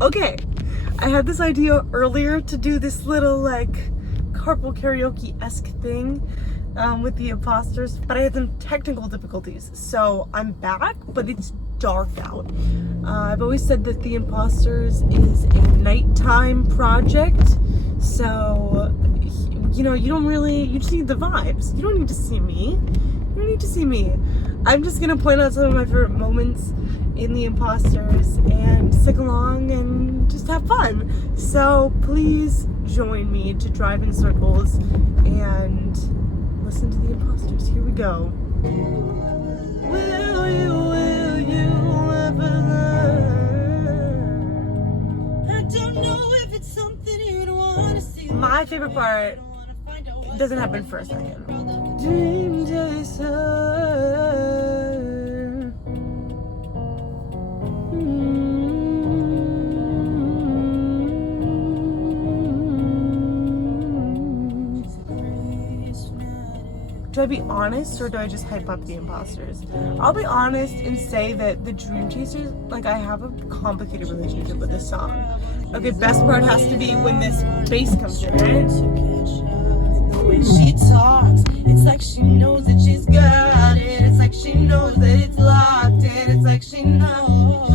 Okay, I had this idea earlier to do this little like carpool karaoke-esque thing with the Imposters, but I had some technical difficulties. So I'm back, but it's dark out. I've always said that the Imposters is a nighttime project, so you know, you just need the vibes. You don't need to see me. You don't need to see me. I'm just gonna point out some of my favorite moments in the Imposters and sing along and just have fun. So please join me to drive in circles and listen to the Imposters. Here we go. Will you ever learn? I don't know if it's something you'd want to see. My favorite part doesn't happen for a second. Dream chaser. Do I be honest or do I just hype up the Imposters? I'll be honest and say that the Dream Chasers, like, I have a complicated relationship with this song. Okay, best part has to be when this bass comes in, right? When she talks, it's like she knows that she's got it. It's like she knows that it's locked in. It's like she knows.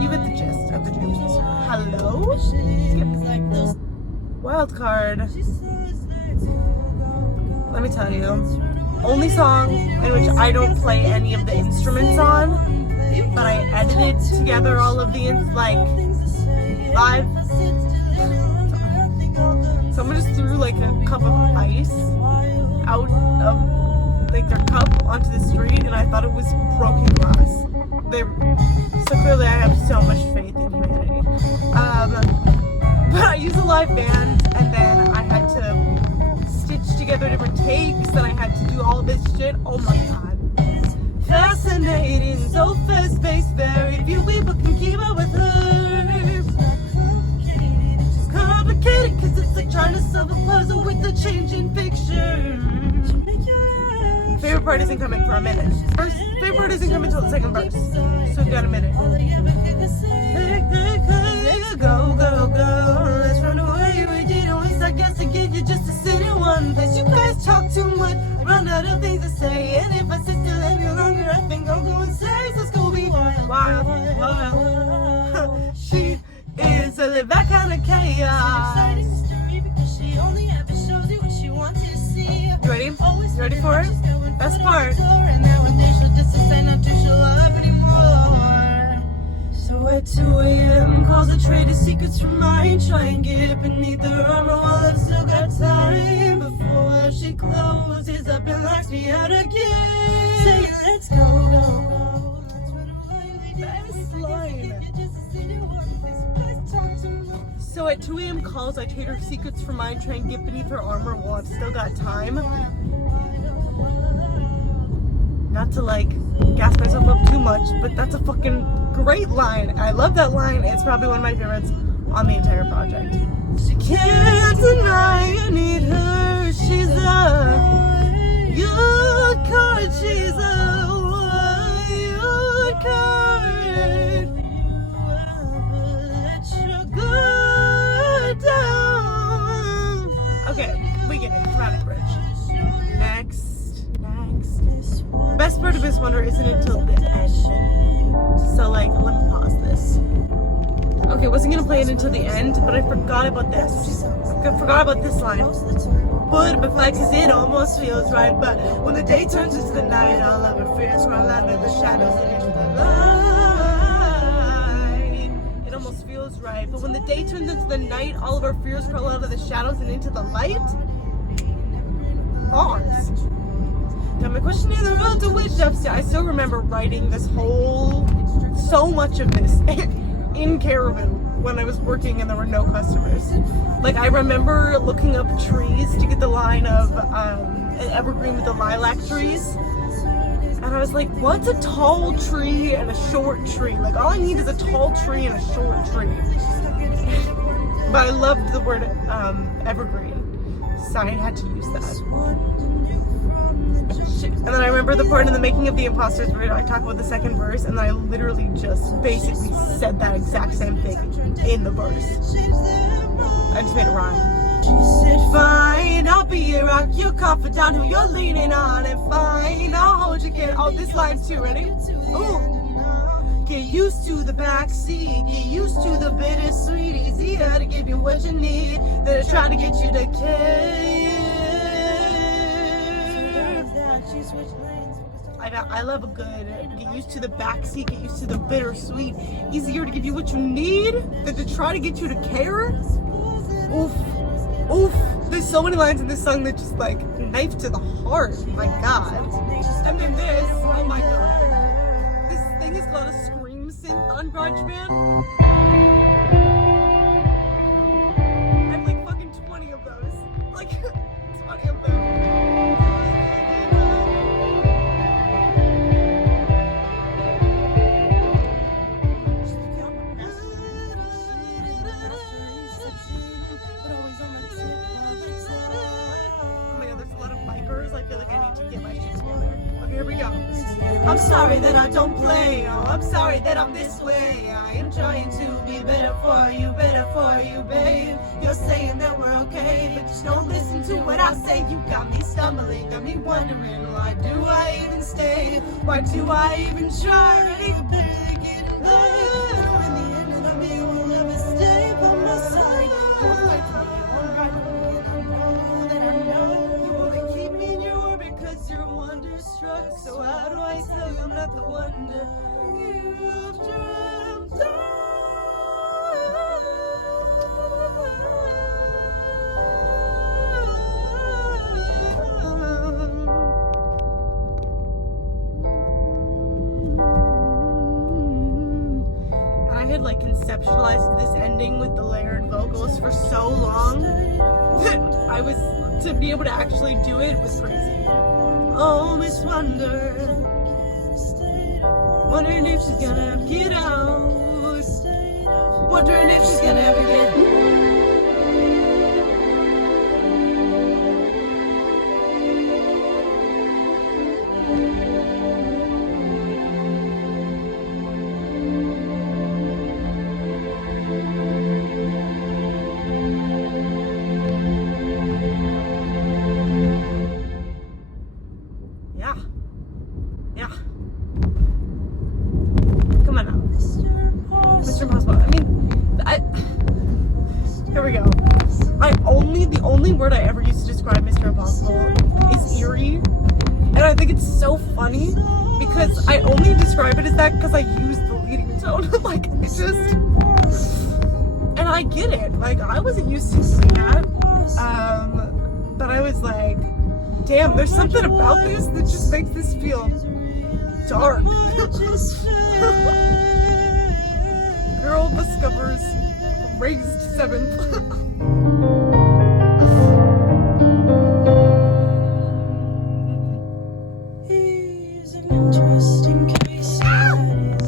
You get the gist of the Dream Chaser. Hello? Wild card. Let me tell you. Only song in which I don't play any of the instruments on, but I edited together all of the live. Someone just threw like a cup of ice out of like their cup onto the street, and I thought it was broken glass. So clearly I have so much faith in humanity. But I used a live band, and then I had to stitch together different takes, and I had to do all this shit. Oh my god. Fascinating, so fast-paced, very few people can keep up with her. It's complicated, cause it's like trying to solve a puzzle with a changing picture. Favorite part isn't coming for a minute. Favorite part isn't coming until the second verse. So we've got a minute. Go, go, go. Let's run away. We didn't waste our gas to give you just to sit in one place. You guys talk too much, run out of things to say. And if I sit still any longer, I think I'll go insane. So let's go be wild, wild, wild. She is a live that kind of chaos. You ready? You ready for it? Best part. So at 2 a.m. calls a trade of secrets from mine. Try and get beneath her armor while I've still got time. Before she closes up and locks me out again. Say let's go, go, go. Best line. So at 2 a.m. calls, I trade her secrets for mine, try and get beneath her armor while I've still got time. Not to like gas myself up too much, but that's a fucking great line. I love that line. It's probably one of my favorites on the entire project. She can't deny I need her. She's a wild card. She's a wild card. Okay, we get it. Dramatic bridge. Next. Best part of this wonder isn't until the end. So like, let me pause this. Okay, wasn't gonna play it until the end, but I forgot about this. I forgot about this line. Put up a fight cause it almost feels right, but when the day turns into the night, all of her fears crawl out of the shadows and into the light. It almost feels right, but when the day turns into the night, all of our fears crawl out of the shadows and into the light. Bars. Got my question in the road to which I still remember writing this so much of this in Caribou when I was working and there were no customers. Like I remember looking up trees to get the line of an evergreen with the lilac trees. And I was like, what's a tall tree and a short tree? Like, all I need is a tall tree and a short tree. But I loved the word evergreen, so I had to use that. And then I remember the part in the making of the Imposters where I talk about the second verse, and I literally just basically said that exact same thing in the verse. I just made it rhyme. She said, fine, I'll be your rock, your confidant, who you're leaning on, and fine, I'll hold you again. Oh, this line too, ready? Ooh. Get used to the backseat, get used to the bittersweet, easier to give you what you need than to try to get you to care. I love a good get used to the backseat, get used to the bittersweet, easier to give you what you need than to try to get you to care. Oof. Oof, there's so many lines in this song that just like knife to the heart, my god. And then this, oh my god. This thing is called a scream synth on GarageBand. I have like fucking 20 of those. Like, 20 of them. Here we go. I'm sorry that I don't play. Oh, I'm sorry that I'm this way. I am trying to be better for you, babe. You're saying that we're okay, but you don't listen to what I say. You got me stumbling, got me wondering, why do I even stay? Why do I even try? Ready? In the end of me will never stay by my side. So how do I tell you I'm not the wonder you've dreamt of? I had like conceptualized this ending with the layered vocals for so long that I was, to be able to actually do it was crazy. Oh, Miss Wonder, wondering if she's gonna get out, wondering if she's gonna ever get Mr. Impossible. I mean, here we go. The only word I ever use to describe Mr. Impossible is eerie. And I think it's so funny because I only describe it as that because I use the leading tone. Like, it's just, and I get it. Like, I wasn't used to doing that. But I was like, damn, there's something about this that just makes this feel dark. Girl discovers raised 7th.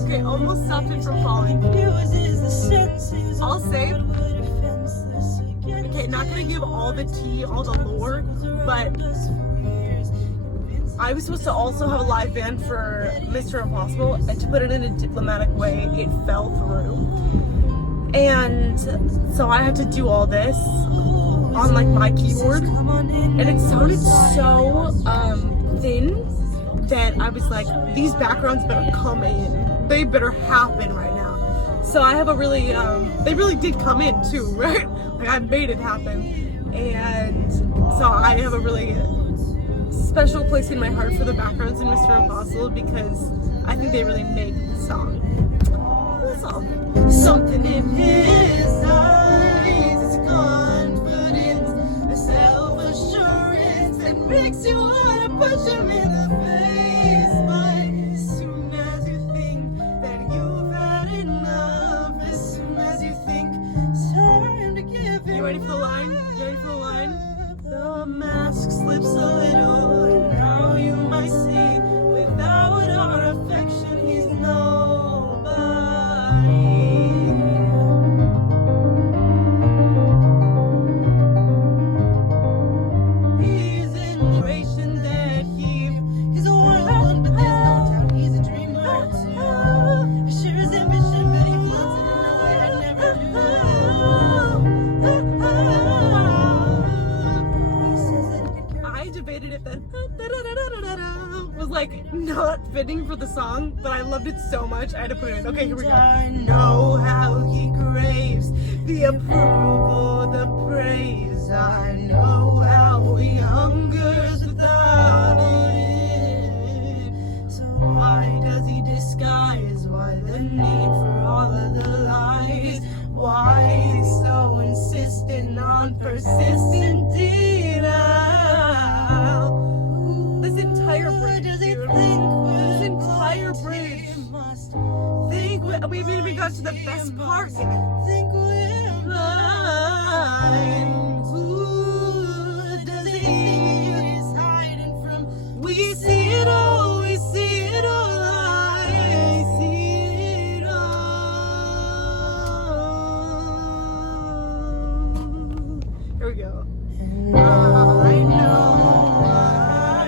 Okay, almost stopped it from falling. I'll say, okay, not gonna give all the tea, all the lore, but I was supposed to also have a live band for Mr. Impossible, and to put it in a diplomatic way, it fell through. And so I had to do all this on like my keyboard, and it sounded so thin that I was like, these backgrounds better come in. They better happen right now. So I have a really, they really did come in too, right? Like, I made it happen. And so I have a really special place in my heart for the backgrounds in Mr. Impossible because I think they really make the song. Something in his eyes is confidence, a self-assurance that makes you want to push him in the face. But as soon as you think that you've had enough, as soon as you think it's time to give him, you ready for the line? You ready for the line? The mask slips a little was like not fitting for the song, but I loved it so much I had to put it in. Okay, here we go. I know how he craves the approval, the praise. I know how he hungers without it. So why does he disguise? Why the need for all of the lies? Why is he so insistent on persistent denial? This entire bridge, dude. This entire bridge. We haven't even got to the best part yet. Think we're blind. Who does he think he's hiding from? We see it all, we see it all. I see it all. Here we go. And I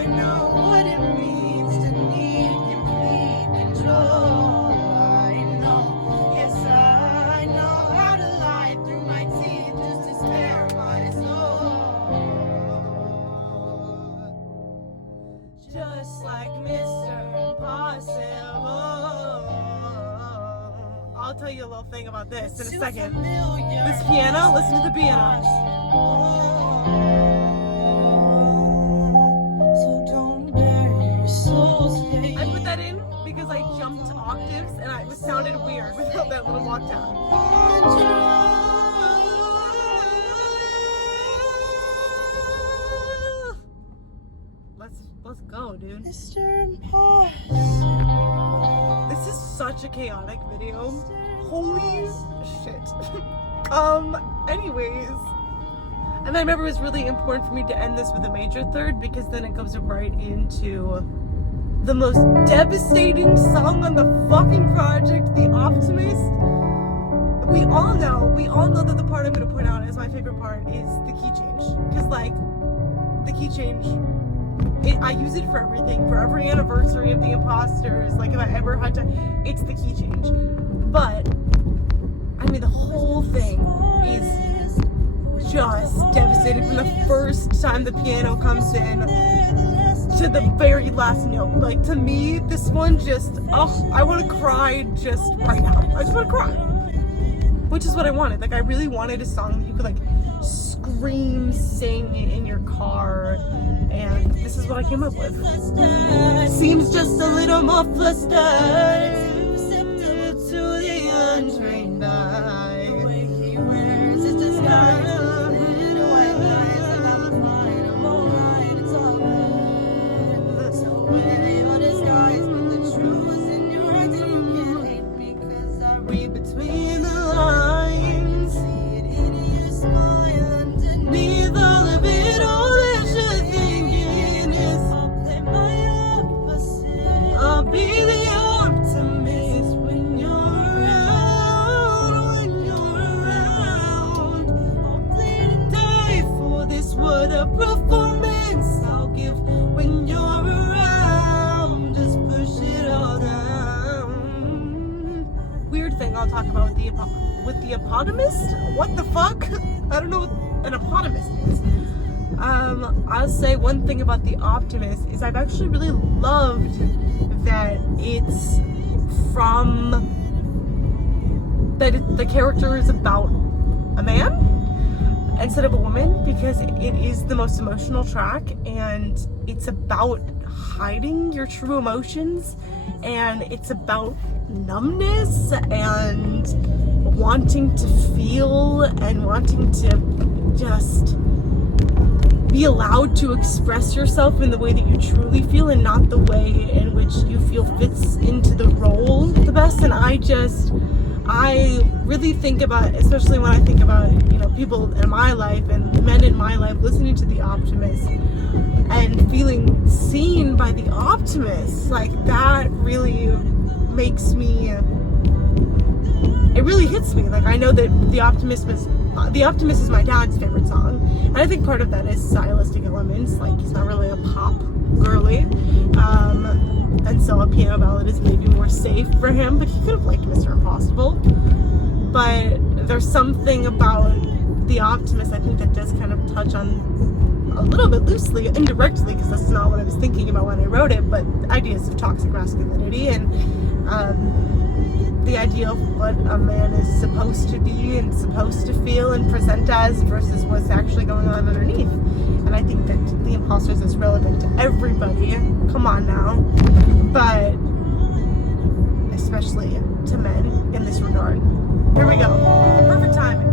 know what it means to need complete control. I know, yes, I know how to lie through my teeth just to spare my soul. Just like Mr. Impossible. I'll tell you a little thing about this in a second. This piano, listen to the piano. I put that in because I jumped octaves and it sounded weird without that little walk down. Let's go, dude. Mr. Imposter. This is such a chaotic video. Holy shit. Anyways. And I remember it was really important for me to end this with a major third because then it goes right into the most devastating song on the fucking project, The Optimist. We all know that the part I'm going to point out as my favorite part is the key change. Because, like, the key change, I use it for everything. For every anniversary of The Imposters, like, if I ever had to, it's the key change. But, I mean, the whole thing is just devastating from the first time the piano comes in to the very last note. Like, to me, this one just, I want to cry just right now. I just want to cry. Which is what I wanted. Like, I really wanted a song that you could, like, scream, sing in your car. And this is what I came up with. Seems just a little more flustered to the untrained eye. The way he wears his disguise. I'll talk about with the eponymist. What the fuck? I don't know what an eponymist is. I'll say one thing about The Optimist is I've actually really loved that it's the character is about a man instead of a woman, because it is the most emotional track and it's about hiding your true emotions and it's about numbness and wanting to feel and wanting to just be allowed to express yourself in the way that you truly feel and not the way in which you feel fits into the role the best. And I really think about, especially when I think about, people in my life and men in my life listening to The Optimist and feeling seen by The Optimist, like that really makes me, it really hits me. Like, I know that The Optimist is my dad's favorite song, and I think part of that is stylistic elements. Like, he's not really a pop girly, and so a piano ballad is maybe more safe for him, but he could have liked Mr. Impossible. But there's something about The Optimist, I think, that does kind of touch on a little bit loosely, indirectly, because that's not what I was thinking about when I wrote it, but ideas of toxic masculinity and the idea of what a man is supposed to be and supposed to feel and present as versus what's actually going on underneath. And I think that The Imposters is relevant to everybody. Come on now. But especially to men in this regard. Here we go. Perfect timing.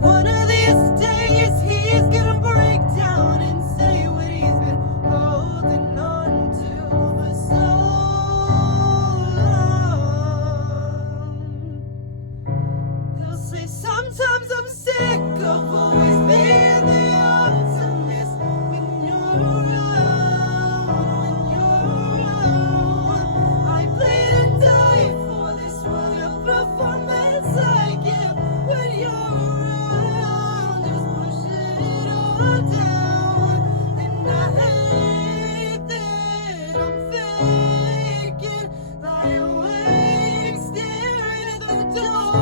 One of these days he's gonna break down and say what he's been holding on to for so long. He'll say, sometimes I'm sick of always being the optimist when you're around, I bleed and die for this one, a performance I give when you're around, just push it all down, and I hate that I'm faking, lying awake, staring at the door,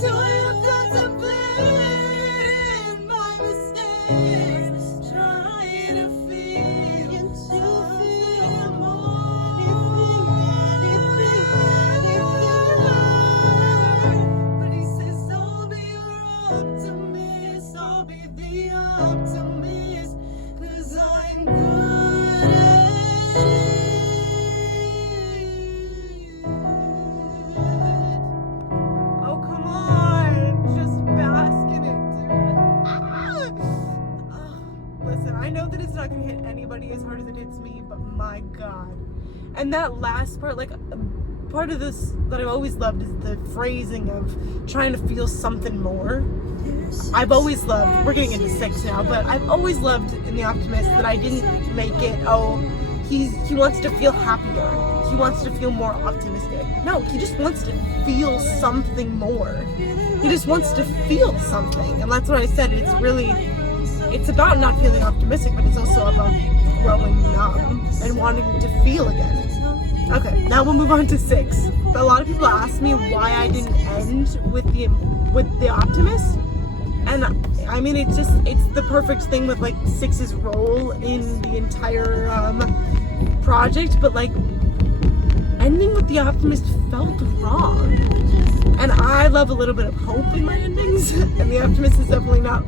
till I'm contemplating my mistakes, trying to feel something more. But he says, I'll be your optimist, I'll be the optimist, 'cause I'm good at it. Oh, come on, just bask in it, dude. Listen, I know that it's not gonna hit anybody as hard as it hits me, but my God. And that last part, like, part of this that I've always loved is the phrasing of trying to feel something more. I've always loved, we're getting into 6 now, but I've always loved in The Optimist that I didn't make it, he wants to feel happier. He wants to feel more optimistic. No, he just wants to feel something more. He just wants to feel something. And that's what I said. It's about not feeling optimistic, but it's also about growing numb and wanting to feel again. Okay, now we'll move on to 6. But a lot of people ask me why I didn't end with the Optimist. And I mean, it's the perfect thing with like 6's role in the entire project, but like ending with the Optimist felt wrong. And I love a little bit of hope in my endings, and the Optimist is definitely not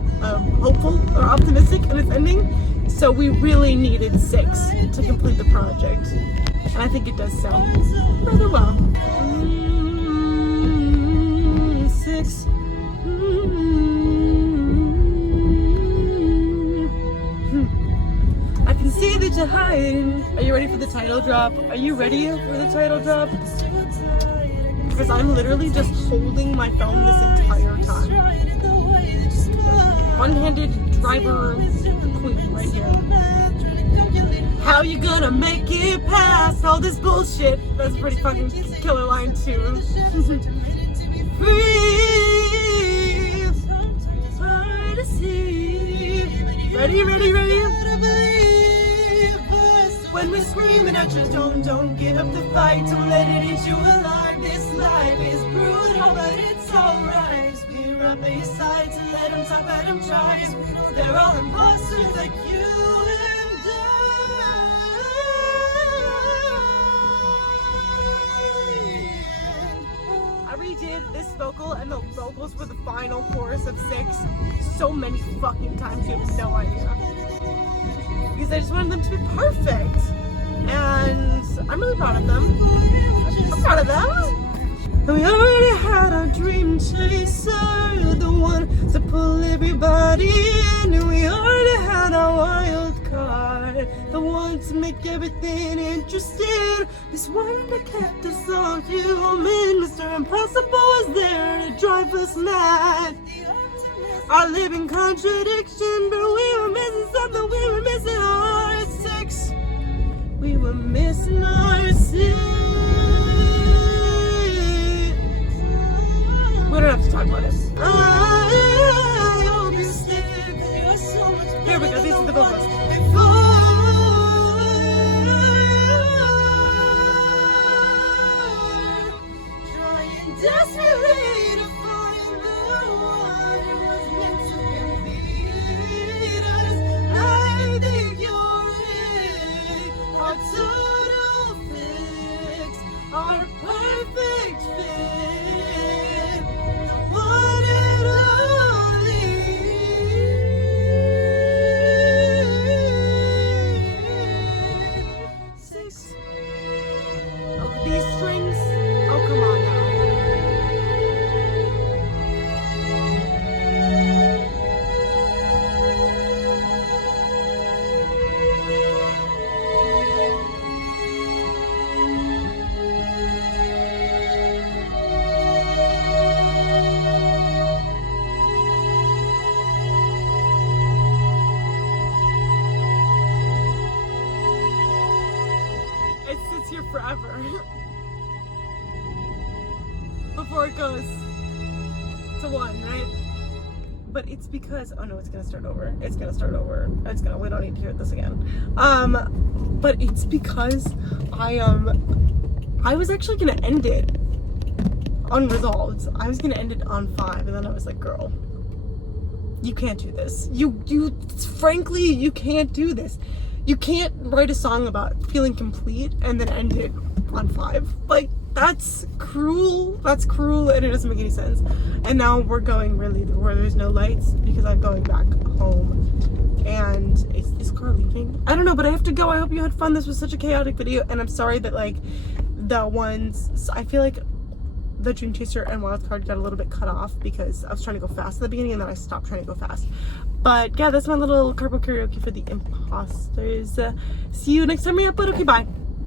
hopeful or optimistic in its ending. So we really needed 6 to complete the project, and I think it does so rather well. 6. I can see that you're hiding. Are you ready for the title drop? Are you ready for the title drop? Because I'm literally just holding my phone this entire time. One-handed driver queen right here. How you gonna make it past all this bullshit? That's a pretty fucking killer line too. Breathe, hard to see. Ready? When we're screaming at your dome, don't give up the fight, don't let it eat you alive. This life is brutal, but it's alright. Be right by your side to let them talk, let them try. 'Cause we know they're all imposters like you and I redid this vocal and the vocals for the final chorus of 6 so many fucking times you have no idea. Because I just wanted them to be perfect. And I'm really proud of them. I'm proud of them. And we already had our dream chaser, the one to pull everybody in. And we already had our wild card, the one to make everything interesting. This one that kept us all human. Mr. Impossible was there to drive us mad. Our living contradiction, but we were missing something. We were missing our 6. We were missing our 6. We don't have to talk about it. I hope you stick. Here we go. These are the vocals. Trying desperately to find the one who was meant to be. here forever. Before it goes to 1, right? But it's because, oh no, it's gonna start over. It's gonna start over. We don't need to hear this again. But it's because I was actually gonna end it unresolved. I was gonna end it on 5, and then I was like, girl, you can't do this. Frankly, you can't do this. You can't write a song about feeling complete and then end it on 5. Like, that's cruel. That's cruel, and it doesn't make any sense. And now we're going really where there's no lights because I'm going back home. And is this car leaving? I don't know, but I have to go. I hope you had fun. This was such a chaotic video, and I'm sorry that like the ones, I feel like the Dream Chaser and Wild Card got a little bit cut off because I was trying to go fast at the beginning and then I stopped trying to go fast. But yeah, that's my little carpool karaoke for the Imposters. See you next time we upload. Okay, bye.